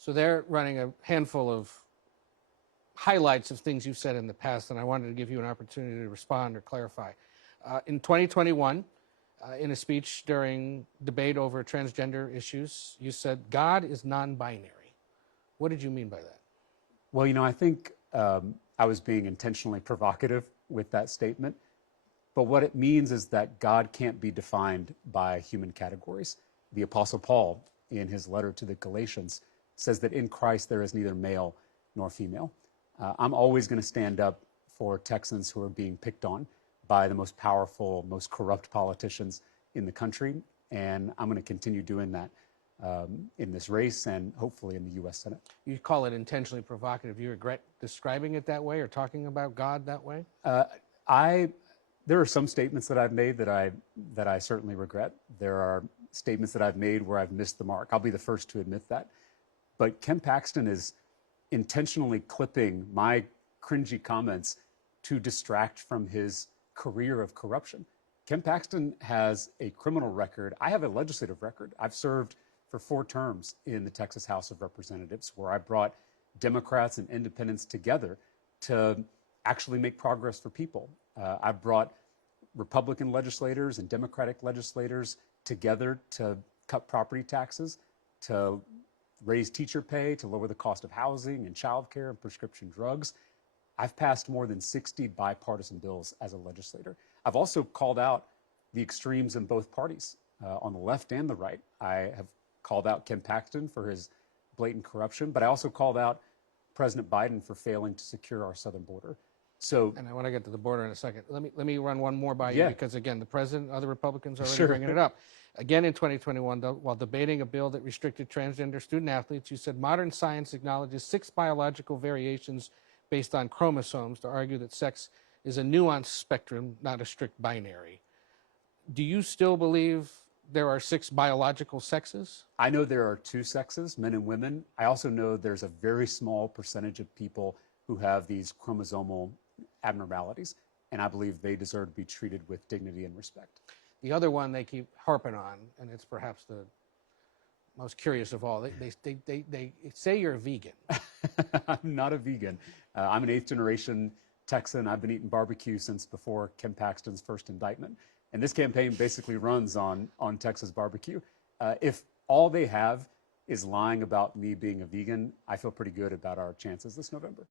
So they're running a handful of highlights of things you've said in the past, and I wanted to give you an opportunity to respond or clarify. In 2021, in a speech during debate over transgender issues, you said, God is non-binary. What did you mean by that? Well, you know, I think I was being intentionally provocative with that statement. But what it means is that God can't be defined by human categories. The Apostle Paul, in his letter to the Galatians, says that in Christ there is neither male nor female. I'm always going to stand up for Texans who are being picked on by the most powerful, most corrupt politicians in the country, and I'm going to continue doing that in this race and hopefully in the U.S. Senate. You call it intentionally provocative. Do you regret describing it that way or talking about God that way? There are some statements that I've made that I certainly regret. There are statements that I've made where I've missed the mark. I'll be the first to admit that. But Ken Paxton is intentionally clipping my cringy comments to distract from his career of corruption. Ken Paxton has a criminal record. I have a legislative record. I've served for 4 terms in the Texas House of Representatives, where I brought Democrats and independents together to actually make progress for people. I brought Republican legislators and Democratic legislators together to cut property taxes, to raise teacher pay, to lower the cost of housing and childcare and prescription drugs. I've passed more than 60 bipartisan bills as a legislator. I've also called out the extremes in both parties, on the left and the right. I have called out Ken Paxton for his blatant corruption, but I also called out President Biden for failing to secure our southern border. So, and I want to get to the border in a second. Let me run one more by you, because again, the president and other Republicans are already bringing it up. Again, in 2021, while debating a bill that restricted transgender student athletes, you said modern science acknowledges 6 biological variations based on chromosomes to argue that sex is a nuanced spectrum, not a strict binary. Do you still believe there are 6 biological sexes? I know there are 2 sexes, men and women. I also know there's a very small percentage of people who have these chromosomal abnormalities, and I believe they deserve to be treated with dignity and respect. The other one they keep harping on, and it's perhaps the most curious of all, they say you're a vegan. I'm not a vegan. I'm an 8th generation Texan. I've been eating barbecue since before Ken Paxton's first indictment. And this campaign basically runs on Texas barbecue. If all they have is lying about me being a vegan, I feel pretty good about our chances this November.